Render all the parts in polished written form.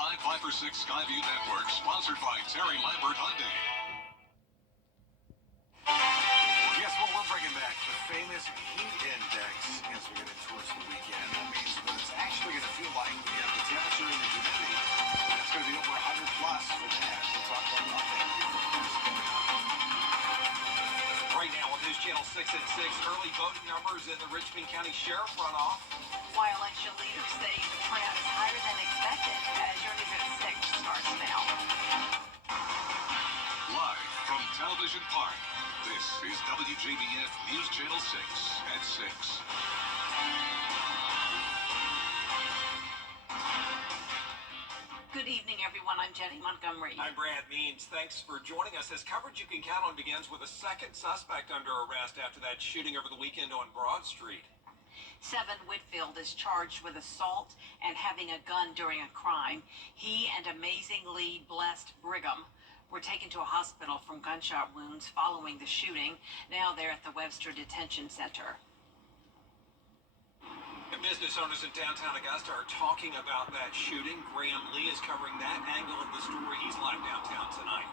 live 5 for 6 Skyview Network, sponsored by Terry Lambert Hyundai. Well, guess what we're bringing back? The famous heat index as we get in towards the weekend. That means that it's actually going to feel like we have the temperature and the humidity. It's going to be over 100 plus for that. We'll talk about that. Right now on News Channel 6 at 6, early voting numbers in the Richmond County Sheriff runoff. Why election leaders say the turnout is higher than expected as your News at 6 starts now. Live from Television Park, this is WJBF News Channel 6 at 6. Good evening, everyone. I'm Jenny Montgomery. I'm Brad Means. Thanks for joining us. As coverage you can count on begins with a second suspect under arrest after that shooting over the weekend on Broad Street. 7 Whitfield is charged with assault and having a gun during a crime. He and amazingly blessed Brigham were taken to a hospital from gunshot wounds following the shooting. Now they're at the Webster Detention Center. And business owners in downtown Augusta are talking about that shooting. Graham Lee is covering that angle of the story. He's live downtown tonight.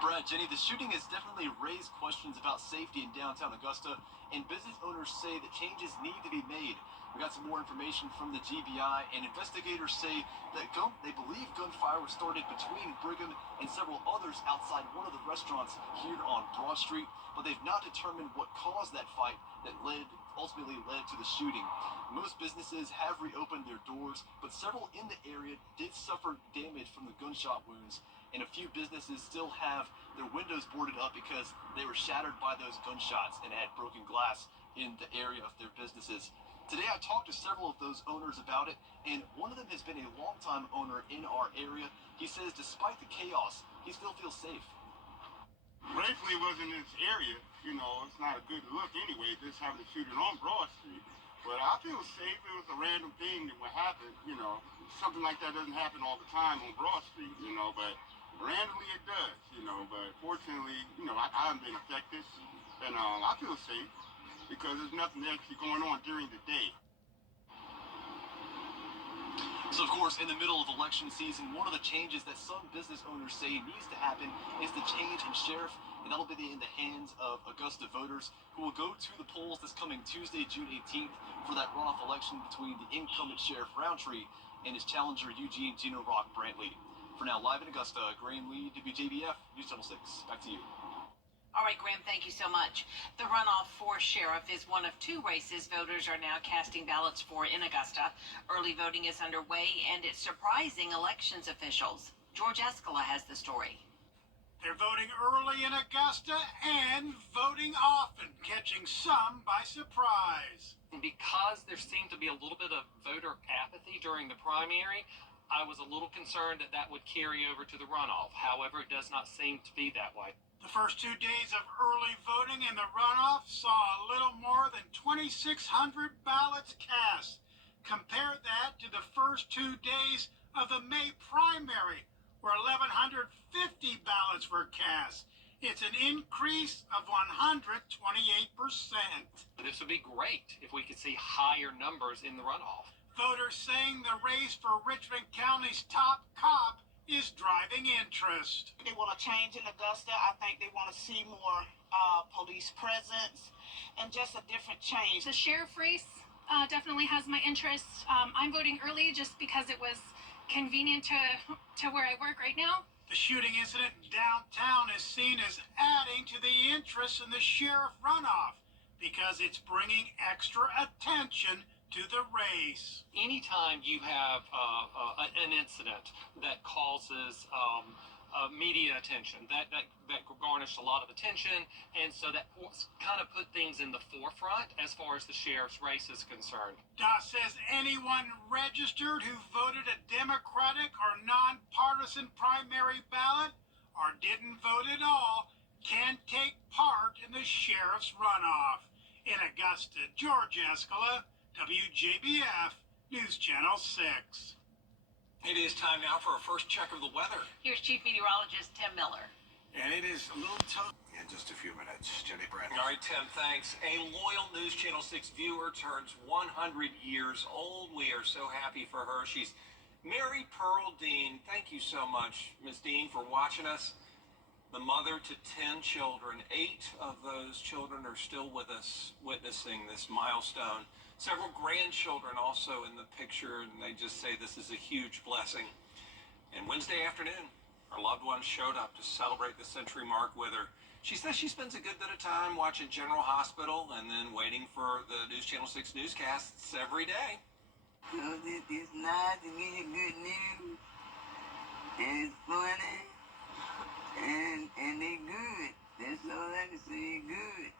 Brad, Jenny, the shooting has definitely raised questions about safety in downtown Augusta, and business owners say that changes need to be made. We got some more information from the GBI, and investigators say that they believe gunfire was started between Brigham and several others outside one of the restaurants here on Broad Street, but they've not determined what caused that fight that ultimately led to the shooting. Most businesses have reopened their doors, but several in the area did suffer damage from the gunshot wounds, and a few businesses still have their windows boarded up because they were shattered by those gunshots and had broken glass in the area of their businesses. Today I talked to several of those owners about it, and one of them has been a longtime owner in our area. He says despite the chaos, he still feels safe. Gratefully, it wasn't in this area. You know, it's not a good look anyway, just having to shoot it on Broad Street. But I feel safe. It was a random thing that would happen, you know. Something like that doesn't happen all the time on Broad Street, you know, but randomly it does, you know. But fortunately, you know, I haven't been affected. And I feel safe because there's nothing actually going on during the day. So, of course, in the middle of election season, one of the changes that some business owners say needs to happen is the change in sheriff, and that'll be in the hands of Augusta voters who will go to the polls this coming Tuesday, June 18th, for that runoff election between the incumbent Sheriff Roundtree and his challenger, Eugene Gino Rock Brantley. For now, live in Augusta, Graham Lee, WJBF, News Channel 6. Back to you. All right, Graham, thank you so much. The runoff for sheriff is one of 2 races voters are now casting ballots for in Augusta. Early voting is underway, and it's surprising elections officials. George Escala has the story. They're voting early in Augusta and voting often, catching some by surprise. And because there seemed to be a little bit of voter apathy during the primary, I was a little concerned that that would carry over to the runoff. However, it does not seem to be that way. The first 2 days of early voting in the runoff saw a little more than 2,600 ballots cast. Compare that to the first 2 days of the May primary, where 1,150 ballots were cast. It's an increase of 128%. This would be great if we could see higher numbers in the runoff. Voters saying the race for Richmond County's top cop is driving interest. They want a change in Augusta. I think they want to see more police presence and just a different change. The sheriff race definitely has my interest. I'm voting early just because it was convenient to where I work right now. The shooting incident downtown is seen as adding to the interest in the sheriff runoff because it's bringing extra attention to the race. Anytime you have an incident that causes media attention, that garnished a lot of attention, and so that kind of put things in the forefront as far as the sheriff's race is concerned. DAS says anyone registered who voted a Democratic or nonpartisan primary ballot or didn't vote at all can take part in the sheriff's runoff. In Augusta, George Escala, WJBF, News Channel 6. It is time now for a first check of the weather. Here's Chief Meteorologist Tim Miller. And it is a little tough. And just a few minutes. Jenny Brand. All right, Tim, thanks. A loyal News Channel 6 viewer turns 100 years old. We are so happy for her. She's Mary Pearl Dean. Thank you so much, Miss Dean, for watching us. The mother to 10 children. 8 of those children are still with us, witnessing this milestone. Several grandchildren also in the picture, and they just say this is a huge blessing. And Wednesday afternoon, her loved ones showed up to celebrate the century mark with her. She says she spends a good bit of time watching General Hospital and then waiting for the News Channel 6 newscasts every day. It's nice to get you good news. And it's funny. And they good. That's all I can say. Good.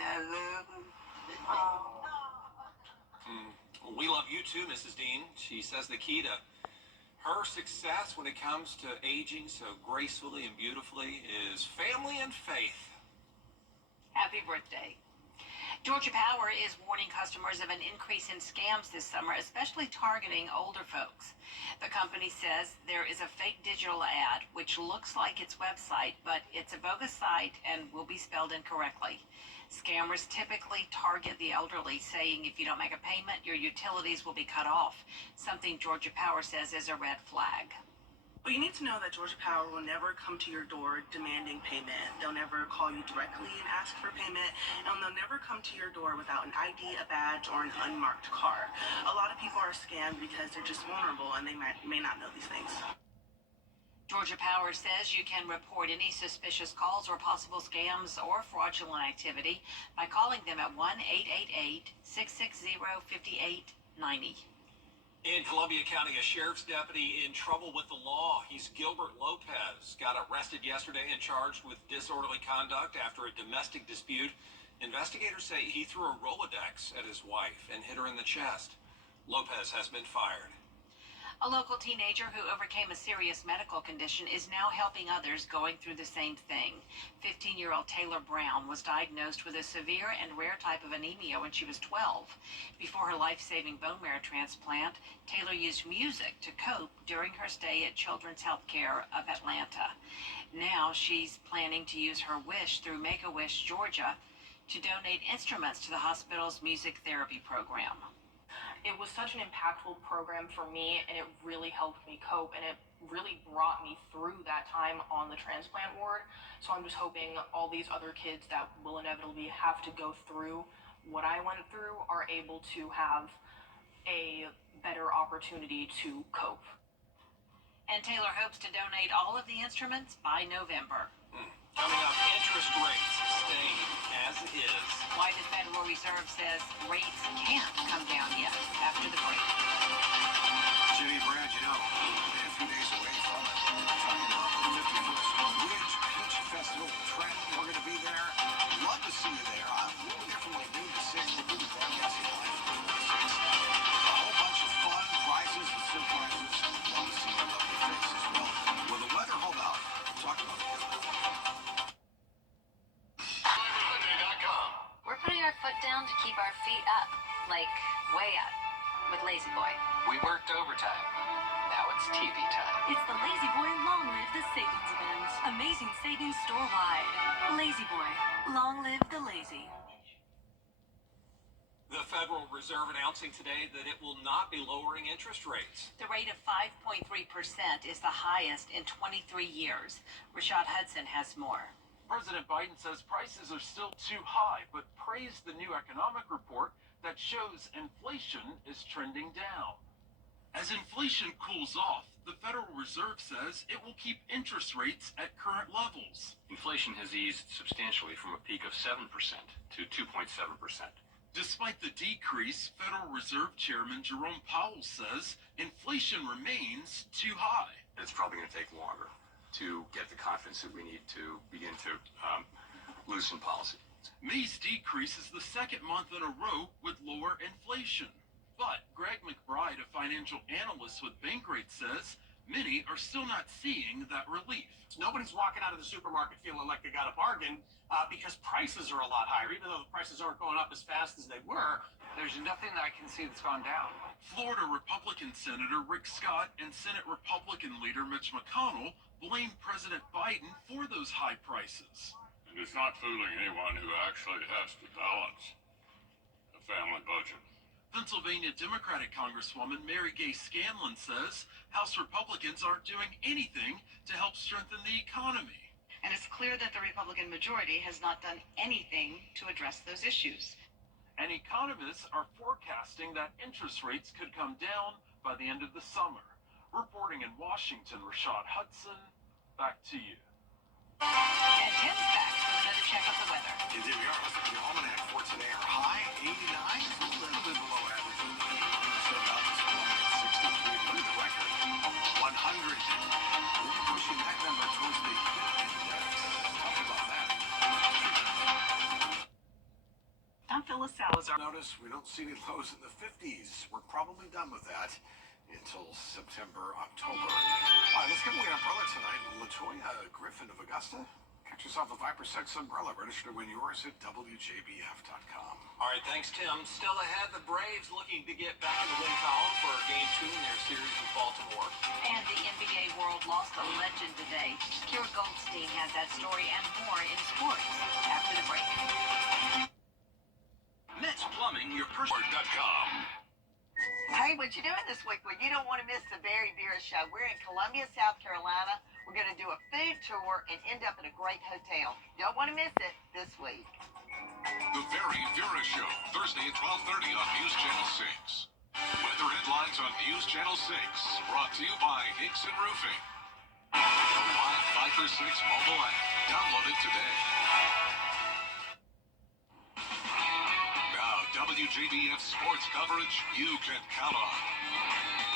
I love them. We love you too, Mrs. Dean. She says the key to her success when it comes to aging so gracefully and beautifully is family and faith. Happy birthday. Georgia Power is warning customers of an increase in scams this summer, especially targeting older folks. The company says there is a fake digital ad, which looks like its website, but it's a bogus site and will be spelled incorrectly. Scammers typically target the elderly, saying if you don't make a payment, your utilities will be cut off, something Georgia Power says is a red flag. But you need to know that Georgia Power will never come to your door demanding payment. They'll never call you directly and ask for payment, and they'll never come to your door without an ID, a badge, or an unmarked car. A lot of people are scammed because they're just vulnerable and they may not know these things. Georgia Power says you can report any suspicious calls or possible scams or fraudulent activity by calling them at 1-888-660-5890. In Columbia County, a sheriff's deputy in trouble with the law. He's Gilbert Lopez. Got arrested yesterday and charged with disorderly conduct after a domestic dispute. Investigators say he threw a Rolodex at his wife and hit her in the chest. Lopez has been fired. A local teenager who overcame a serious medical condition is now helping others going through the same thing. 15-year-old Taylor Brown was diagnosed with a severe and rare type of anemia when she was 12. Before her life-saving bone marrow transplant, Taylor used music to cope during her stay at Children's Healthcare of Atlanta. Now she's planning to use her wish through Make-A-Wish Georgia to donate instruments to the hospital's music therapy program. It was such an impactful program for me, and it really helped me cope, and it really brought me through that time on the transplant ward. So I'm just hoping all these other kids that will inevitably have to go through what I went through are able to have a better opportunity to cope. And Taylor hopes to donate all of the instruments by November. Coming up, interest rates staying as is. Why the Federal Reserve says rates can't come down yet after the break. Jenny Brand, you know, only a few days away from it. Talking about the 51st Ridge Peach Festival trend. We're going to be there. Love to see you there. We'll be there from like noon to 6. We'll be broadcasting live from 4 to 6. A whole bunch of fun prizes and surprises. Love to see your lovely face as well. Will the weather hold out? Talk about it. We're putting our foot down to keep our feet up, like way up, with Lazy Boy. We worked overtime. Now it's TV time. It's the Lazy Boy Long Live the Savings event. Amazing savings store-wide. Lazy Boy. Long live the lazy. The Federal Reserve announcing today that it will not be lowering interest rates. The rate of 5.3% is the highest in 23 years. Rashad Hudson has more. President Biden says prices are still too high, but praised the new economic report that shows inflation is trending down. As inflation cools off, the Federal Reserve says it will keep interest rates at current levels. Inflation has eased substantially from a peak of 7% to 2.7%. Despite the decrease, Federal Reserve Chairman Jerome Powell says inflation remains too high. It's probably going to take longer to get the confidence that we need to begin to loosen policy. May's decrease is the second month in a row with lower inflation. But Greg McBride, a financial analyst with Bankrate, says many are still not seeing that relief. Nobody's walking out of the supermarket feeling like they got a bargain because prices are a lot higher. Even though the prices aren't going up as fast as they were, There's nothing that I can see that's gone down. Florida Republican Senator Rick Scott and Senate Republican leader Mitch McConnell blamed President Biden for those high prices. And it's not fooling anyone who actually has to balance a family budget. Pennsylvania Democratic Congresswoman Mary Gay Scanlon says House Republicans aren't doing anything to help strengthen the economy. And it's clear that the Republican majority has not done anything to address those issues. And economists are forecasting that interest rates could come down by the end of the summer. Reporting in Washington, Rashad Hudson, back to you. And Tim's back with another check of the weather. Indeed, we are. Let's look at the almanac for today. Our high, 89, a little bit below average. Set it up this morning at 63. Look at the record, 100. We're pushing that number towards the heat index. Talk about that. I'm Phyllis Salazar. Notice we don't see any lows in the 50s. We're probably done with that until September, October. All right, let's give away an umbrella tonight. LaToya Griffin of Augusta. Catch yourself a 5% umbrella. Register to win yours at WJBF.com. All right, thanks, Tim. Still ahead, the Braves looking to get back in the win column for Game 2 in their series with Baltimore. And the NBA world lost a legend today. Kira Goldstein has that story and more in sports after the break. Mets Plumbing, your personal.com. Hey, what you doing this week? Well, you don't want to miss the Barry Vera Show. We're in Columbia, South Carolina. We're going to do a food tour and end up at a great hotel. Don't want to miss it this week. The Very Vera Show, Thursday at 12:30 on News Channel 6. Weather headlines on News Channel 6, brought to you by Hickson Roofing. The live 5 for 6 mobile app. Download it today. WJBF sports coverage you can count on.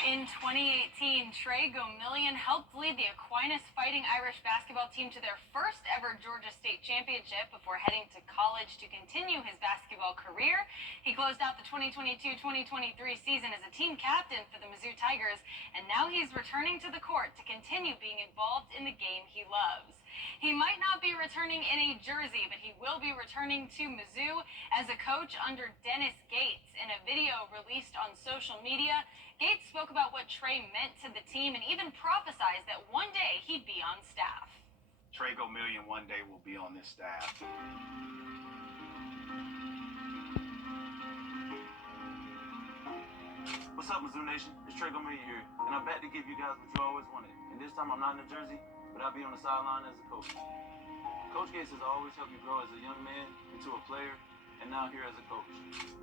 In 2018, Trey Gomillion helped lead the Aquinas Fighting Irish basketball team to their first ever Georgia State championship before heading to college to continue his basketball career. He closed out the 2022-2023 season as a team captain for the Mizzou Tigers, and now he's returning to the court to continue being involved in the game he loves. He might not be returning in a jersey, but he will be returning to Mizzou as a coach under Dennis Gates. In a video released on social media, Gates spoke about what Trey meant to the team and even prophesied that one day he'd be on staff. Trey Gomillion one day will be on this staff. What's up, Mizzou Nation? It's Trey Gomillion here, and I'm back to give you guys what you always wanted. And this time I'm not in a jersey, but I'll be on the sideline as a coach. Coach Gates has always helped me grow as a young man into a player, and now here as a coach.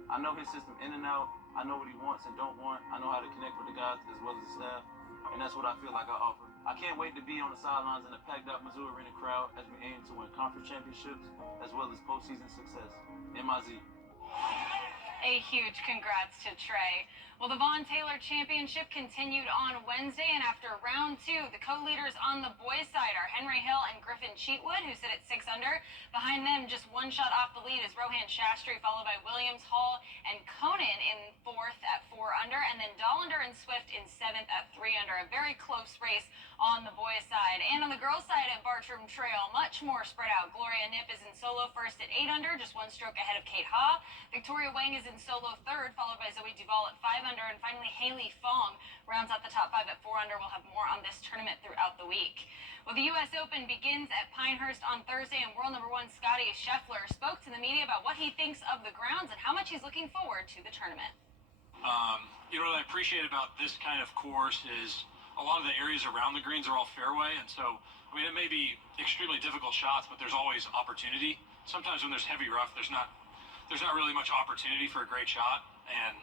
I know his system in and out. I know what he wants and don't want. I know how to connect with the guys as well as the staff, and that's what I feel like I offer. I can't wait to be on the sidelines in a packed-out Mizzou Arena crowd as we aim to win conference championships as well as postseason success. MIZ. A huge congrats to Trey. Well, the Vaughn Taylor Championship continued on Wednesday, and after round 2, the co-leaders on the boys' side are Henry Hill and Griffin Cheatwood, who sit at 6 under. Behind them, just one shot off the lead, is Rohan Shastri, followed by Williams, Hall, and Conan in 4th at 4 under, and then Dollander and Swift in 7th at 3 under. A very close race on the boys' side. And on the girls' side at Bartram Trail, much more spread out. Gloria Nip is in solo first at 8 under, just one stroke ahead of Kate Ha. Victoria Wang is in solo third, followed by Zoe Duval at 5 under, and finally Haley Fong rounds out the top 5 at 4 under. We'll have more on this tournament throughout the week. Well, the U.S. Open begins at Pinehurst on Thursday, and world number 1 Scotty Scheffler spoke to the media about what he thinks of the grounds and how much he's looking forward to the tournament. What I appreciate about this kind of course is a lot of the areas around the greens are all fairway, and so, it may be extremely difficult shots, but there's always opportunity. Sometimes when there's heavy rough, there's not really much opportunity for a great shot, and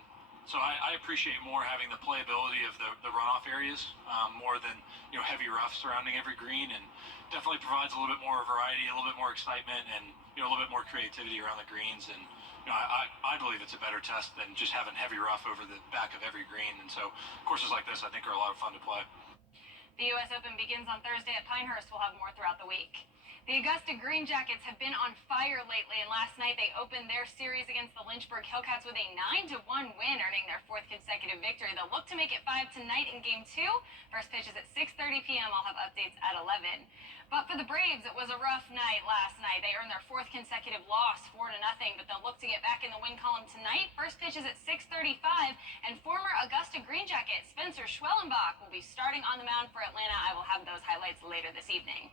so I appreciate more having the playability of the runoff areas more than heavy rough surrounding every green, and definitely provides a little bit more variety, a little bit more excitement, and a little bit more creativity around the greens. And I believe it's a better test than just having heavy rough over the back of every green. And so courses like this I think are a lot of fun to play. The U.S. Open begins on Thursday at Pinehurst. We'll have more throughout the week. The Augusta Green Jackets have been on fire lately, and last night they opened their series against the Lynchburg Hillcats with a 9-1 win, earning their 4th consecutive victory. They'll look to make it 5 tonight in Game 2. First pitch is at 6:30 p.m. I'll have updates at 11. But for the Braves, it was a rough night last night. They earned their 4th consecutive loss, 4-0, but they'll look to get back in the win column tonight. First pitch is at 6:35, and former Augusta Green Jacket Spencer Schwellenbach will be starting on the mound for Atlanta. I will have those highlights later this evening.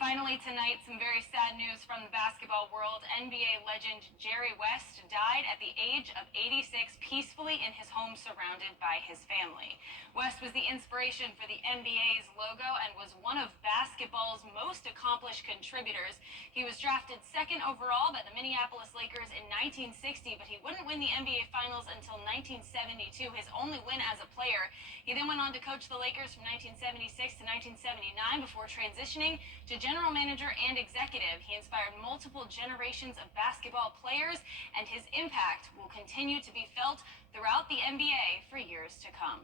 Finally tonight, some very sad news from the basketball world. NBA legend Jerry West died at the age of 86 peacefully in his home surrounded by his family. West was the inspiration for the NBA's logo and was one of basketball's most accomplished contributors. He was drafted second overall by the Minneapolis Lakers in 1960, but he wouldn't win the NBA Finals until 1972, his only win as a player. He then went on to coach the Lakers from 1976 to 1979 before transitioning to general manager and executive. He inspired multiple generations of basketball players, and his impact will continue to be felt throughout the NBA for years to come.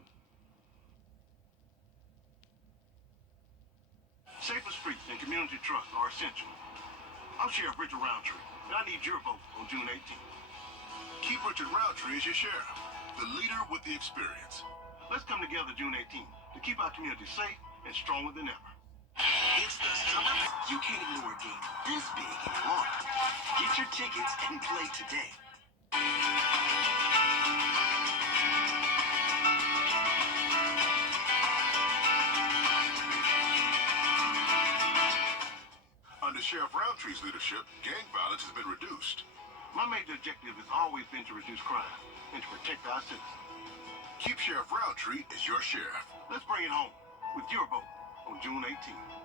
Safer streets and community trust are essential. I'm Sheriff Richard Roundtree, and I need your vote on June 18th. Keep Richard Roundtree as your sheriff, the leader with the experience. Let's come together June 18th to keep our community safe and stronger than ever. It's the summer. You can't ignore a game this big anymore. Get your tickets and play today. Under Sheriff Roundtree's leadership, gang violence has been reduced. My major objective has always been to reduce crime and to protect our citizens. Keep Sheriff Roundtree as your sheriff. Let's bring it home with your vote on June 18th.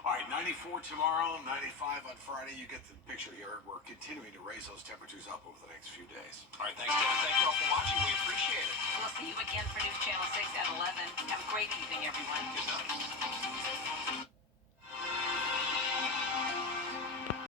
All right, 94 tomorrow, 95 on Friday. You get the picture here. We're continuing to raise those temperatures up over the next few days. All right, thanks, Devin. Thank you all for watching. We appreciate it. We'll see you again for News Channel 6 at 11. Have a great evening, everyone. Good night.